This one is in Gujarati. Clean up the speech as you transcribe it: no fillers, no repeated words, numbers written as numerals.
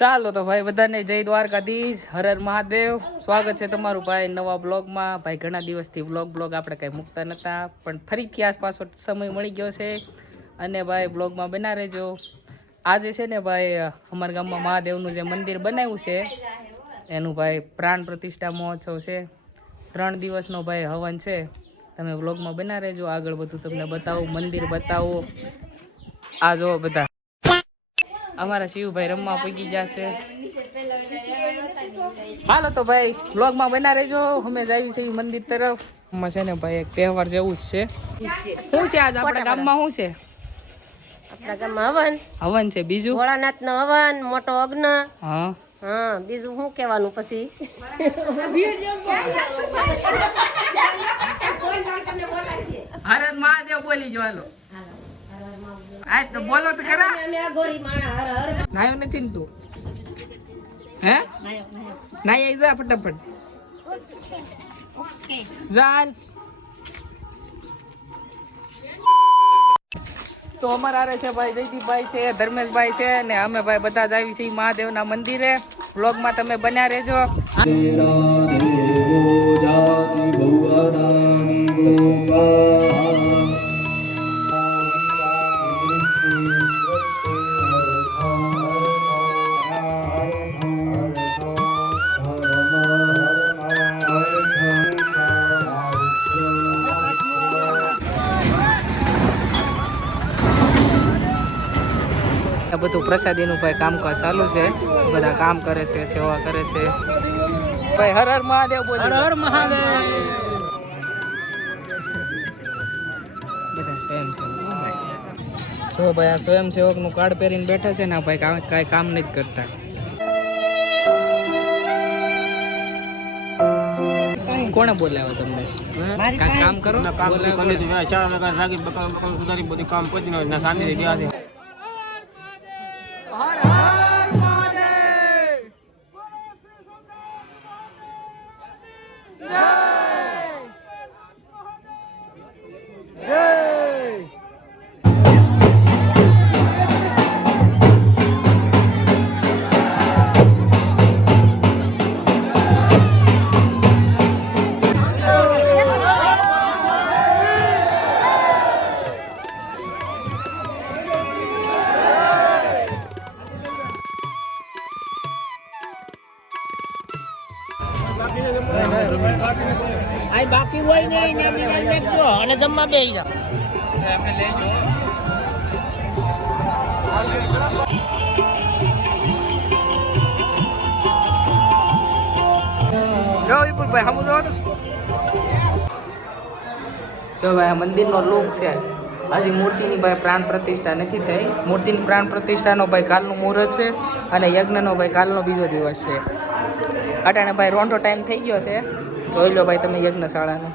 ચાલો તો ભાઈ બધાને જય દ્વારકાધીશ, હર હર મહાદેવ. સ્વાગત છે તમારું ભાઈ નવા બ્લોગમાં. ભાઈ ઘણા દિવસથી બ્લોગ આપણે કંઈ મૂકતા નહોતા, પણ ફરીથી આસપાસ સમય મળી ગયો છે અને ભાઈ બ્લોગમાં બના રહેજો. આજે છે ને ભાઈ અમારા ગામમાં મહાદેવનું જે મંદિર બનાવ્યું છે એનું ભાઈ પ્રાણ પ્રતિષ્ઠા મહોત્સવ છે. 3 દિવસનો ભાઈ હવન છે. તમે બ્લોગમાં બના રહેજો, આગળ બધું તમને બતાવો, મંદિર બતાવો. આ જો બધા અમારા શિવભાઈ રમવા પૂગી જશે. હાલો તો ભાઈ બ્લોગમાં બના રહેજો. અમે જાવી છે મંદિર તરફ. એમાં છે ને ભાઈ એક તહેવાર જેવું જ છે. શું છે આજ આપણા ગામમાં? શું છે આપણા ગામમાં? હવન છે. બીજું ભોળાનાથ નો હવન, મોટો અગ્ન. હા હા, બીજું શું કહેવાનું પછી? હર હર મહાદેવ બોલી જો. હાલો આજ તો બોલો તો ખરા. નાયો નથી ને તું? હે નાઈ આવી જા ફટાફટ. ચાલ તો અમારા આરે છે ભાઈ જયદીપભાઈ છે, ધર્મેશભાઈ છે ને અમે ભાઈ બધા જ આવી છીએ મહાદેવના મંદિરે. વ્લોગમાં તમે બન્યા રહેજો. બધું પ્રસાદીનું ભાઈ કામકાજ ચાલુ છે. બધા કામ કરે છે, સેવા કરે છે. ભાઈ હર હર મહાદેવ બોલ. હર હર મહાદેવ. બધા સ્વયંસેવક જો ભાઈ આ સ્વયંસેવકનું કાર્ડ પહેરીને બેઠા છે ને ભાઈ કાંઈ કામ નથી કરતા. કોણે બોલાવ્યો તમને? કામ કરો. કામ પછી બાકી હોય ને અને જમવા બેસી જાવ. જો ભાઈ આ મંદિરનો લુક છે. હજી મૂર્તિની ભાઈ પ્રાણ પ્રતિષ્ઠા નથી થઈ. મૂર્તિની પ્રાણ પ્રતિષ્ઠાનો ભાઈ કાલનું મુહૂર્ત છે અને યજ્ઞનો ભાઈ કાલનો બીજો દિવસ છે. અટાણે ભાઈ રોંઢો ટાઈમ થઈ ગયો છે. જોઈ લો ભાઈ તમે યજ્ઞશાળાનો.